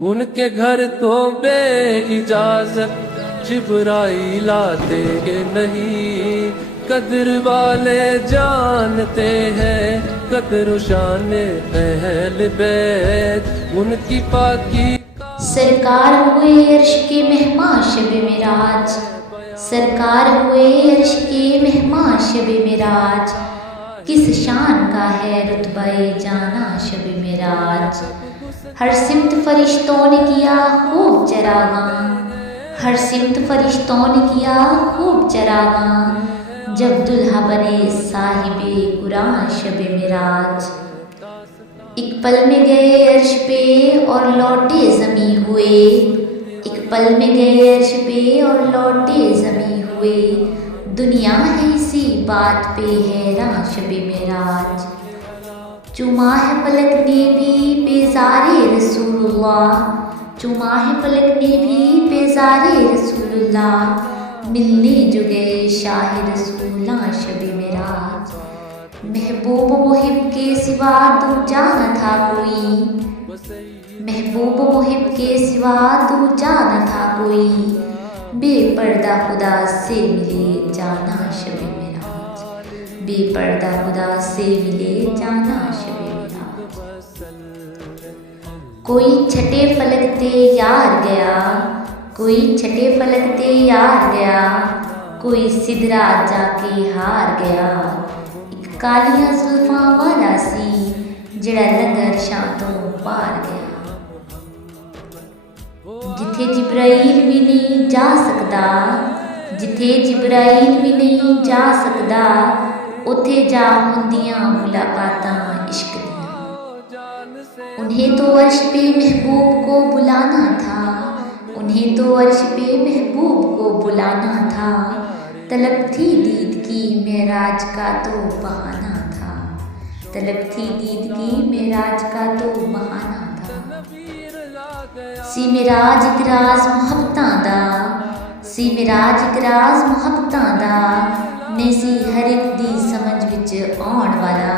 उनके घर तो बे इजाजत जिब्राइल आते नहीं, कदर वाले जानते हैं कदर शान अहल बैत, उनकी पाकी सरकार हुए अर्श के मेहमान शब मेराज, सरकार हुए अर्श के मेहमान शब मेराज, किस शान का है रुतबे जाना शब मेराज। हर सिमत फरिश्तों ने किया खूब चरागां, हर सिमत फरिश्तों ने किया खूब चरागां, जब दुल्हा बने साहिबे कुरान शब मेराज। एक पल में गए अर्श पे और लौटे ज़मी हुए, एक पल में गए अर्श पे और लौटे ज़मी हुए, दुनिया है इसी बात पे हैरान शब मेराज। चुमा है पलक ने भी बेज़ारे रसूलुल्लाह, चुमा है पलक ने भी बेज़ारे रसूलुल्लाह, मिलने जो गए शाह रसूला शब मेराज। महबूब मुहिब के सिवा दूजा न था कोई, महबूब मुहिब के सिवा दूजा न था कोई, बेपर्दा खुदा से मिले जाना शब मेराज, बेपर्दा खुदा से मिले जाना शब मेराज। कोई छठे फलक ते यार गया, कोई छठे फलक ते यार गया, कोई सिदरा जाके हार गया, कालियां जुल्फां वाला सी जड़ा लंगर शां तों पार गया। जिथे जिब्राइल भी नहीं जा सकदा, जिथे जिब्राइल भी नहीं जा सकदा, उथे जा हुंदियां मुलाकातां इश्क दियां। उन्हें तो अर्श पे महबूब को बुलाना था, उन्हें तो अर्श पे महबूब को बुलाना था, तलब थी दीद की मेराज का तो बहाना था, तलब थी दीद की मेराज का तो बहाना था। सी मेराज इक राज मुहब्बतां दा, सी मेराज इक राज मुहब्बतां दा, ने सी हर एक दी समझ विच आउण वाला,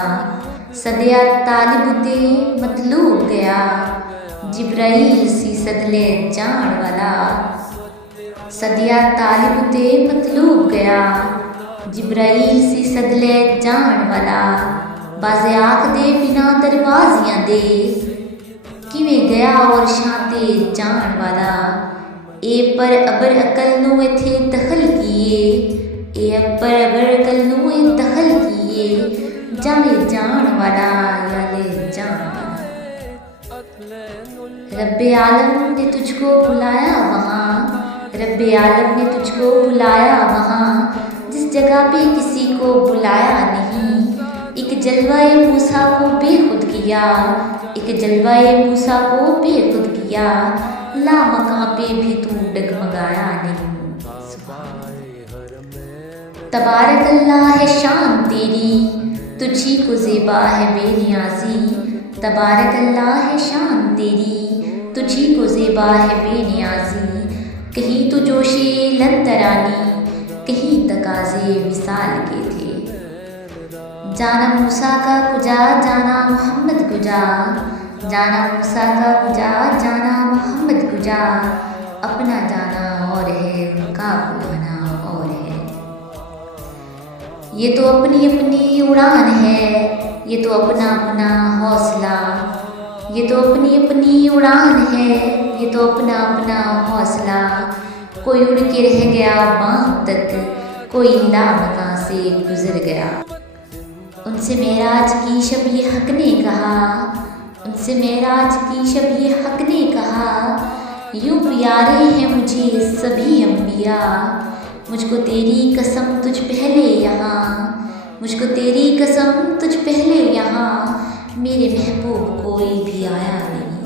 सदिया तालिब ते मतलूब गया, जिब्राइल सी सदले जाण वाला, सदिया तालिब ते मतलूब गया, जिब्राइल सी सदले जान वाला, बाज़े आख दे बिना दरवाजियां दे, किवें गया और शांते जान वाला, ए पर अबर अकल नू इथे दखल किए, ए पर अबर अकल नू ए दखल किए, जाने जान वाला याले जान वाला। रब्बे आलम ने तुझको बुलाया वहाँ, रब्बे आलम ने तुझको बुलाया वहाँ, जिस जगह पे किसी को बुलाया नहीं, एक जलवाए मूसा को बेखुद किया, एक जलवाए मूसा को बेखुद किया, ला मकां पे भी तू डगमगाया नहीं। तबारक अल्लाह है शान तेरी, तुझी को ज़ेबा है बेनियाज़ी, तबारक अल्लाह है शान तेरी, तुझी को ज़ेबा है बेनियाज़ी, कहीं तो जोशे लंतरानी, कहीं तकाज़े विसाल के थे। जाना मूसा का कुजा जाना मोहम्मद कुजा, जाना मूसा का कुजा जाना मोहम्मद कुजा, अपना जाना और है उनका बुलाना और है। ये तो अपनी अपनी उड़ान है, ये तो अपना अपना हौसला, ये तो अपनी अपनी उड़ान है, ये तो अपना अपना हौसला, कोई उड़ के रह गया बाम तक, कोई लामकां से गुजर गया। उनसे मेराज की शब ये हक ने कहा, उनसे मेराज की शब ये हक ने कहा, यूं प्यारे हैं मुझे सभी अंबिया, मुझको तेरी कसम तुझ पहले यहाँ, मुझको तेरी कसम तुझ पहले यहाँ, मेरे महबूब कोई भी आया नहीं।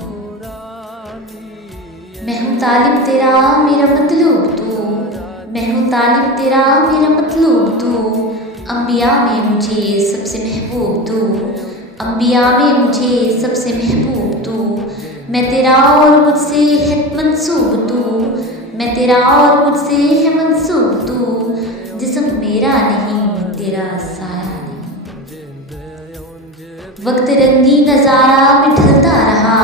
मैं हूँ तालिब तेरा मेरा मतलूब तू, मैं हूँ तालिब तेरा मेरा मतलूब तू, अंबिया में मुझे सबसे महबूब तू, अंबिया में मुझे सबसे महबूब तू, मैं तेरा और मुझसे है मंसूब तू, मैं तेरा और मुझसे है मंसूब तू, जिस्म मेरा नहीं तेरा साया नहीं। वक्त रंगी नज़ारा में ढलता रहा,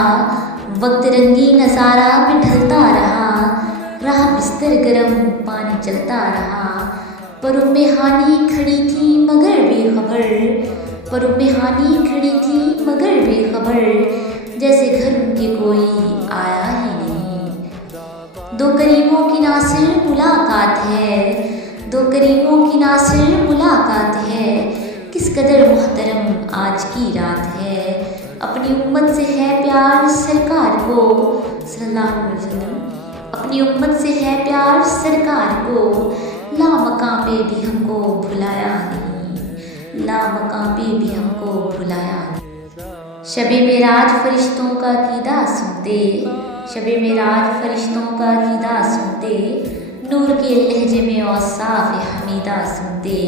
वक्त रंगी नज़ारा में ढलता रहा, रहा बिस्तर गरम पानी चलता रहा। पर उम्मे हानी खड़ी थी मगर बेखबर, पर उम्मे हानी खड़ी थी मगर बेखबर, जैसे घर उनके कोई आया ही नहीं। दो करीमों की नासिर मुलाकात है, दो करीमों की नासिर मुलाकात है, किस कदर मुहतरम आज की रात है। अपनी उम्मत से है प्यार सरकार को सल्लल्लाहु अलैहि वसल्लम, अपनी उम्मत से है प्यार सरकार को, लामकां पे भी हमको भुलाया नहीं, लामकां पे भी हमको भुलाया नहीं। शबे मेराज फरिश्तों का कीदा सुनते, शबे मेराज फरिश्तों का कीदा सुनते, नूर के लहजे में औसाफ हमीदा सुनते।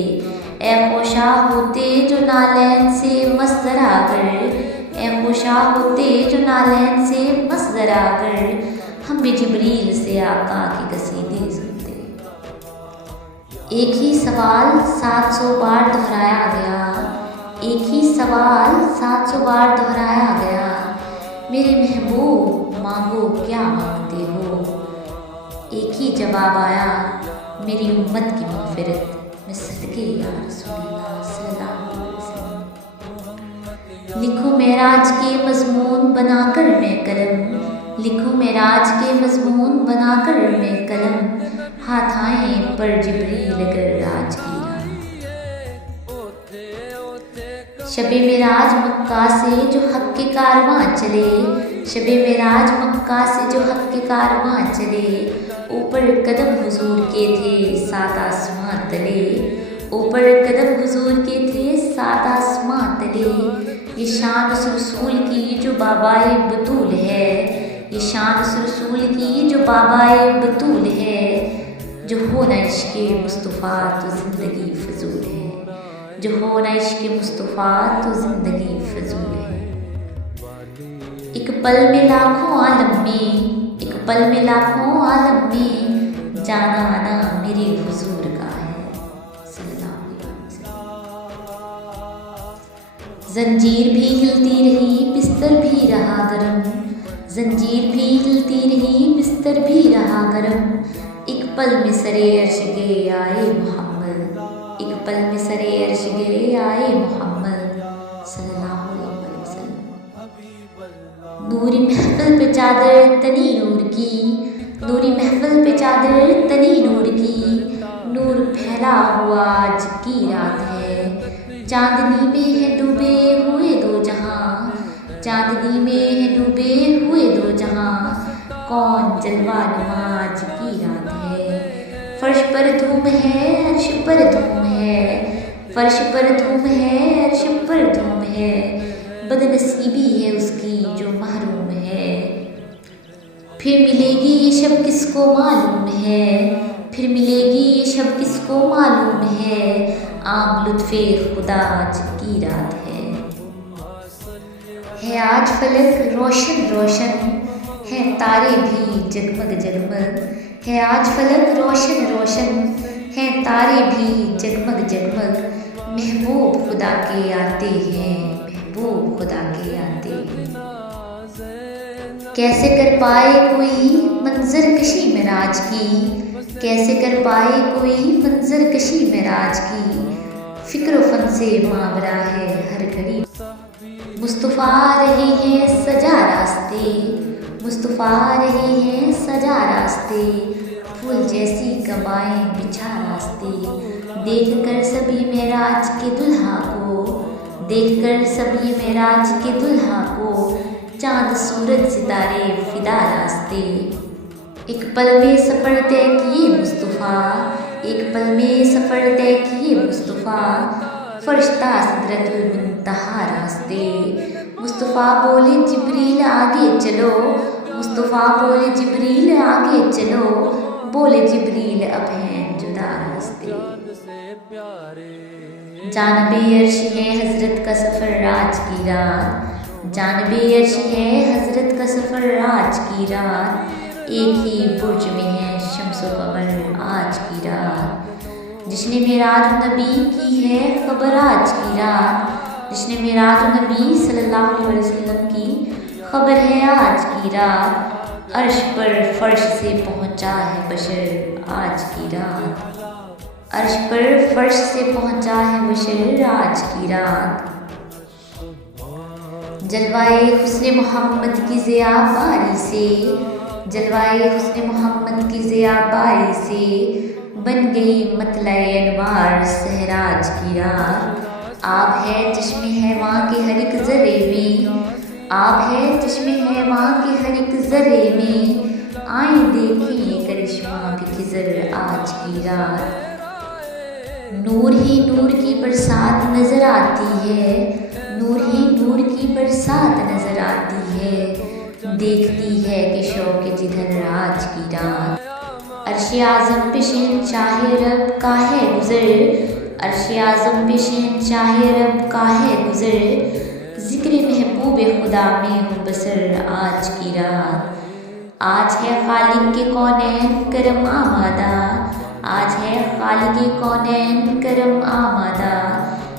ए खोशा होते जो नालैन से मस्तर आकर, ए खोशा होते जो नालैन से मस्तर आकर, हम भी जिब्रील से आका के कसीदे सुनते। एक ही सवाल 700 बार दोहराया गया, एक ही सवाल 700 बार दोहराया गया, मेरे महबूब मांगो क्या मांगते हो। एक ही जवाब आया, मेरी उम्मत की मग़फ़िरत में सदके या रसूलल्लाह सल्लल्लाहु अलैहि वसल्लम। लिखो मेराज के मज़मून बनाकर मैं कलम, लिखो मेराज के मज़मून बनाकर मैं कलम, हाथ आए पर जिब्रील अगर राज की शबे मेराज मक्का से जो हक़ के कारवां चले, शबे मेराज मक्का से जो हक़ के कारवां चले, ऊपर कदम हुजूर के थे 7 आसमां तले, ऊपर कदम हुजूर के थे 7 आसमां तले। ये शान उस रसूल की जो बाबाए बतूल है, ये शान उस रसूल की जो बाबाए बतूल है, जो हो न इश्क़े मुस्तफ़ा तो ज़िंदगी फ़ज़ूल है, जो हो न इश्क़े मुस्तफ़ा तो ज़िंदगी फ़ज़ूल है। एक पल में लाखों आलम में, एक पल में लाखों आलम में, जाना आना मेरे हुजूर का है सल्लल्लाहु अलैहि वसल्लम। जंजीर भी हिलती रही बिस्तर भी रहा गरम, जंजीर भी हिलती रही बिस्तर भी रहा गरम, एक पल में सरे अर्श गे आए मोहम्मद, एक पल में सरे अर्श गे आए मोहम्मद सल्लल्लाहु अलैहि वसल्लम। नूरी महफिल पे चादर तनी नूर की, नूरी महफिल पे चादर तनी नूर की, नूर फैला हुआ आज की रात है। चांदनी में है डूबे हुए दो जहां, चांदनी में है डूबे हुए दो जहां, कौन जलवा नुमा आज की रात है। फर्श पर धूम है अर्श पर धूम है, फर्श पर धूम है अर्श पर धूम है, बदनसीबी है उसकी जो महरूम है। फिर मिलेगी ये शब किसको मालूम है, फिर मिलेगी ये शब किसको मालूम है, आम लुत्फ़े खुदा आज की रात है आज फलक रोशन रोशन, है तारे भी जगमग जगमग, है आज फलक रोशन रोशन, है तारे भी जगमग जगमग, महबूब खुदा के आते हैं, महबूब खुदा के आते हैं। कैसे कर पाए कोई मंजर कशी मेराज की, कैसे कर पाए कोई मंजर कशी मेराज की, फिक्र फन से मावरा है हर घड़ी। मुस्तफ़ा रहे हैं सजा रास्ते, मुस्तफ़ा रहे हैं सजा रास्ते, फूल जैसी कमाएं बिछा रास्ते, देख कर सभी मेराज के दुल्हा को, देख कर सभी मेराज के दुल्हा को, चांद सूरज सितारे फिदा रास्ते। एक पल में सफ़र तय किए मुस्तफ़ा, एक पल में सफ़र तय किए मुस्तफ़ा, फरिश्ता सिदरतुल मुंतहा रास्ते। मुस्तफ़ा बोले जिब्रील आगे चलो, मुस्तफ़ा बोले जिब्रील आगे चलो, बोले जिब्रील अब हैं जुदा रास्ते। जानबे अर्श है हज़रत का सफ़र आज की रात, जानबे अर्श है हज़रत का सफ़र आज की रात, एक ही बुर्ज में है शम्स व कमर आज की रात। जिसने मेराज नबी की है खबर आज की रात, जिसने मेराज नबी सल्लल्लाहु अलैहि वसल्लम की خبر ہے آج کی رات، عرش پر فرش سے پہنچا ہے بشر آج کی رات، عرش پر فرش سے پہنچا ہے بشر آج کی رات۔ جلوائے حسن محمد کی ضیاء باری سے، جلوائے حسن محمد کی ضیاء باری سے بن گئی مطلع انوار سحر آج کی رات۔ آب ہے چشمے ہے وہاں کے ہر ایک ذرے میں، آب ہے چشمے ہے وہاں کے ہر ایک ذرے میں، آئیں دیکھیں کرشمہ بھی خضر آج کی رات۔ نور ہی نور کی برسات نظر آتی ہے، نور ہی نور کی برسات نظر آتی ہے، دیکھتی ہے کہ شوق جدھر آج کی رات۔ عرش اعظم پہ شہنشاہ رب کا ہے گزر، عرش اعظم پہ شہنشاہ رب کا ہے گزر، ذکر محبوب خدا میں ہو بسر آج کی رات۔ آج ہے خالق کے کونین کرم آمادہ، آج ہے خالق کونین کرم آمادہ،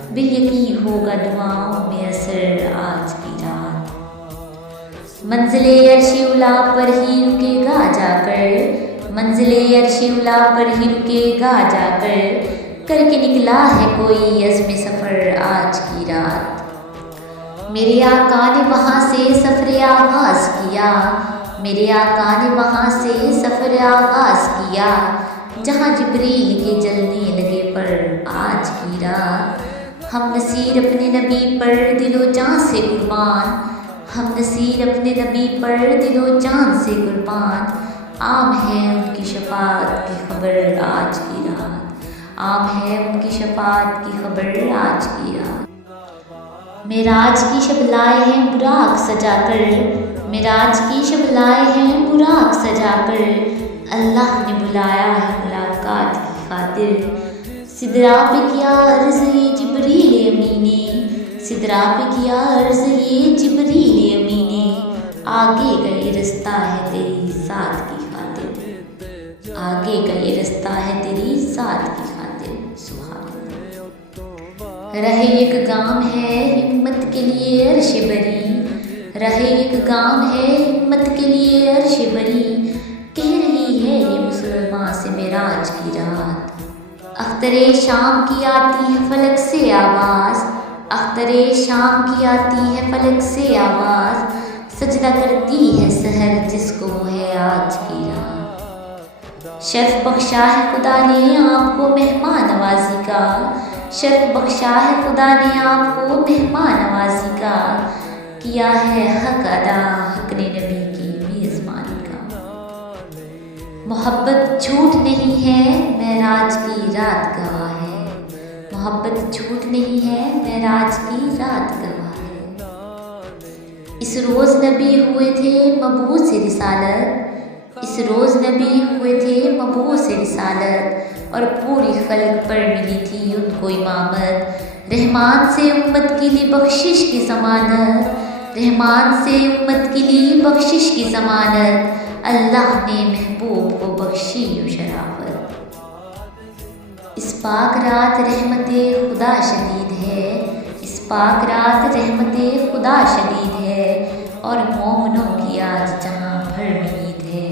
بالیقین ہوگا دعاؤں میں اثر آج کی رات۔ منزل عرش اولا پر ہی رکے گا جا کر، منزل عرش اولا پر ہی رکے گا جا کر کے نکلا ہے کوئی عزم سفر آج کی رات۔ میرے آقا نے وہاں سے سفر آغاز کیا، میرے آقا نے وہاں سے سفر آغاز کیا، جہاں جبریل کے جلنے لگے پر آج کی رات۔ ہم نصیر اپنے نبی پر دل و جان سے قربان، ہم نصیر اپنے نبی پر دل و جان سے قربان، عام ہے ان کی شفاعت کی خبر آج کی رات، عام ہے ان کی شفاعت کی خبر آج کی رات۔ معراج کی شب لائے ہیں براق سجا کر، معراج کی شب لائے ہیں براق سجا کر، اللہ نے بلایا ہے ملاقات کی خاطر، سدرا پہ کیا عرض یہ جبریل امی نے، سدرا پہ کیا عرض یہ جبریل امی نے، آگے کا یہ رستہ ہے تیری ذات کی خاطر، آگے کا یہ رستہ ہے تیری ذات کی خاطر، سبحان اللہ۔ رہے ایک گام ہے ہمت کے لیے عرش بری، رہے ایک گام ہے ہمت کے لیے عرش بری، کہہ رہی ہے یہ مسلمان سے معراج کی رات۔ اختر شام کی آتی ہے فلک سے آواز، اختر شام کی آتی ہے فلک سے آواز، سجدہ کرتی ہے سحر جس کو ہے آج کی رات۔ شرف بخشا ہے خدا نے آپ کو مہمان نوازی کا، شرف بخشا ہے خدا نے آپ کو مہمان نوازی کا، کیا ہے حق ادا حق نے نبی کی میزبانی کا۔ محبت جھوٹ نہیں ہے معراج کی رات گواہ ہے، محبت جھوٹ نہیں ہے معراج کی رات گواہ ہے۔ اس روز نبی ہوئے تھے مبعوث رسالت، اس روز نبی ہوئے تھے مبعوث رسالت، اور پوری خلق پر ملی تھی ان کو امامت، رحمان سے امت کے لیے بخشش کی ضمانت، رحمان سے امت کے لیے بخشش کی ضمانت، اللہ نے محبوب کو بخشی و شرافت۔ اس پاک رات رحمت خدا شدید ہے، اس پاک رات رحمت خدا شدید ہے، اور مومنوں کی آج جہاں بھر میں عید ہے۔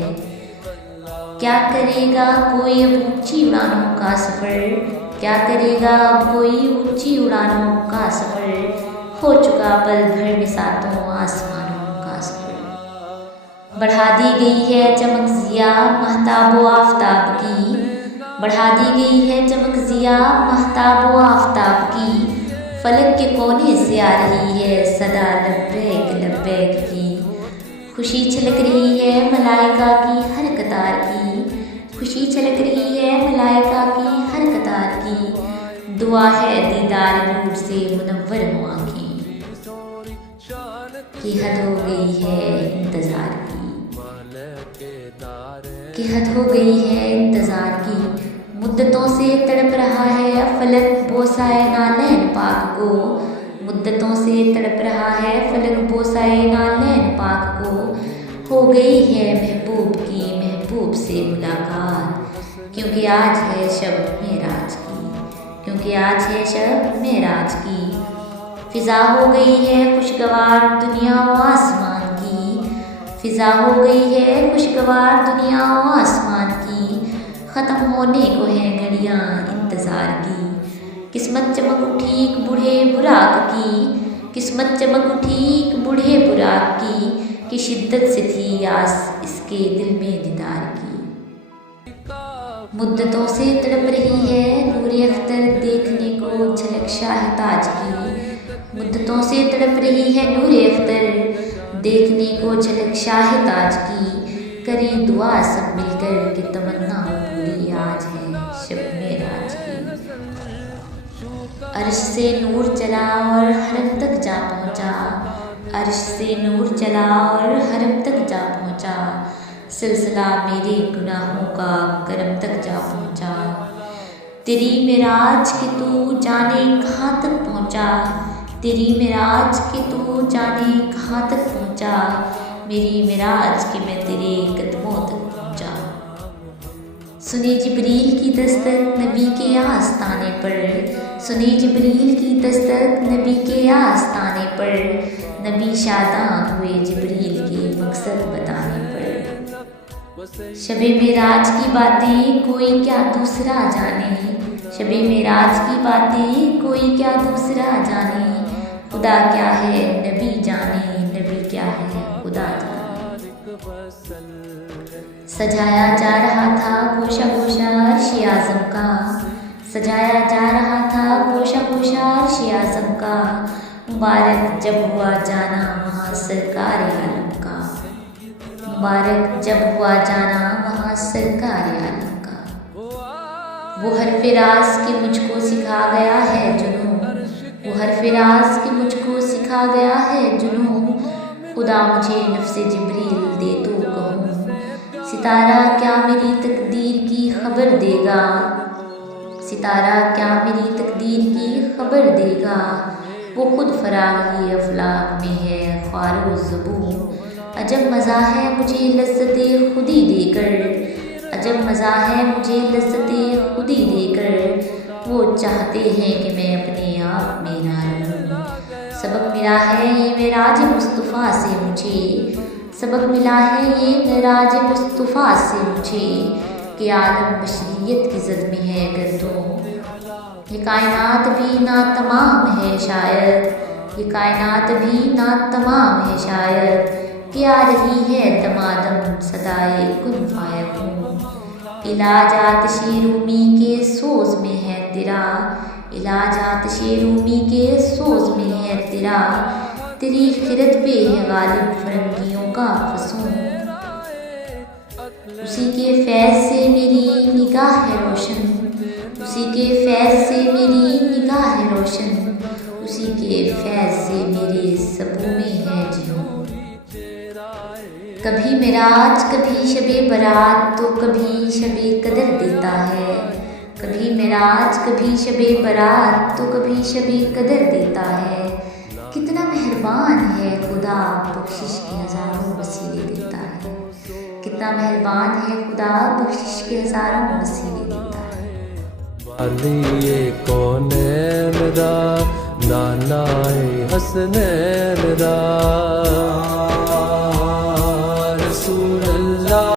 کیا کرے گا کوئی اب اونچی اڑانوں کا سفر، کیا کرے گا اب کوئی اونچی اڑانوں کا سفر، ہو چکا پل بھر میں ساتوں آسمانوں کا سفر۔ بڑھا دی گئی ہے چمک ضیا مہتاب و آفتاب کی، بڑھا دی گئی ہے چمک ضیا مہتاب و آفتاب کی، فلک کے کونے سے آ رہی ہے صدا لبیک لبیک کی، خوشی چھلک رہی ہے ملائکہ کی ہر قطار کی، خوشی چھلک رہی ہے ملائکہ کی ہر قطار کی، دعا ہے دیدار نور سے منور ہو آنکھیں، کہ حد ہو گئی ہے انتظار کی، کہ حد ہو گئی ہے انتظار کی، مدتوں سے تڑپ رہا ہے فلک بوسائے نالین پاک کو، مدتوں سے تڑپ رہا ہے فلک بوسائے نالین پاک کو، ہو گئی ہے محبوب کی محبوب سے ملاقات، کیونکہ آج ہے شب معراج کی، کیونکہ آج ہے شب معراج کی، فضا ہو گئی ہے خوشگوار دنیا و آسمان کی، فضا ہو گئی ہے خوشگوار دنیا و آسمان کی، ختم ہونے کو ہے گھڑیاں انتظار کی۔ قسمت چمک اٹھی ایک بوڑھے براق کی، قسمت چمک اٹھی ایک بوڑھے براق کی، کہ شدت سے تھی آس اس کے دل میں دیدار کی۔ مدتوں سے تڑپ رہی ہے نور اختر دیکھنے کو جھلک شاہ تاج کی، مدتوں سے تڑپ رہی ہے نور اختر دیکھنے کو جھلک شاہ تاج کی، کریں دعا سب مل کر کہ تمنا پوری آج ہے شب معراج کی۔ عرش سے نور چلا اور حرم تک جا پہنچا، عرش سے نور چلا اور حرم تک جا پہنچا، سلسلہ میرے گناہوں کا کرم تک جا پہنچا۔ تیری معراج کہ تو جانے کہاں تک پہنچا، تیری معراج کہ تو جانے کہاں تک پہنچا، میری معراج کہ میں تیرے قدموں تک پہنچا۔ سنی جبریل کی دستک نبی کے آستانے پر، سنی جبریل کی دستک نبی کے آستانے پر، نبی شاداں ہوئے جبریل کے مقصد بتانے پر۔ شب معراج کی باتیں کوئی کیا دوسرا جانے، شب معراج کی باتیں کوئی کیا دوسرا جانے، خدا کیا ہے نبی جانے، نبی کیا ہے خدا جانے۔ سجایا جا رہا تھا گوشہ گوشہ عرش اعظم کا، سجایا جا رہا تھا گوشہ گوشہ عرش اعظم کا، مبارک جب ہوا جانا وہاں سرکار عالم کا، مبارک جب ہوا جانا وہاں سرکار عالم کا۔ وہ حرف راز کہ مجھ کو سکھا گیا ہے جنوں، وہ حرف راز کہ مجھ کو سکھا گیا ہے جنوں، خدا مجھے نفس جبریل دے تو کہوں، ستارہ کیا میری تقدیر کی خبر دے گا، ستارہ کیا میری تقدیر کی خبر دے گا، وہ خود فراغی افلاک میں ہے خوار و زبوں، عجب مزہ ہے مجھے لذت خودی دے کر، عجب مزہ ہے مجھے لذت خودی دے کر، وہ چاہتے ہیں کہ میں اپنے آپ میں نہ رہوں۔ سبق ملا ہے یہ معراج مصطفیٰ سے مجھے، سبق ملا ہے یہ معراج مصطفیٰ سے مجھے، کہ عالم بشریت کی زد میں ہے گردوں، یہ کائنات بھی ناتمام ہے شاید، یہ کائنات بھی ناتمام ہے شاید، کہ آ رہی ہے دمادم صدائے کن فیکون، علاج آتش رومی کے سوز میں ہے تیرا، علاج آتش رومی کے سوز میں ہے تیرا، تیری خرد پہ ہے غالب فرنگیوں کا فسون، اسی کے فیض سے میری نگاہ ہے روشن، اسی کے فیض سے میری نگاہ ہے روشن، اسی کے فیض سے میرے سبو میں ہے جیوں۔ کبھی معراج کبھی شب برات تو کبھی شب قدر دیتا ہے، کبھی معراج کبھی شب برات تو کبھی شب قدر دیتا ہے، کتنا مہربان ہے خدا بخشش کے ہزاروں وسیلے دیتا ہے، کتنا مہربان ہے خدا بخشش کے ہزاروں وسیلے دیتا ہے۔ والی کونین دا نانا حسنین دا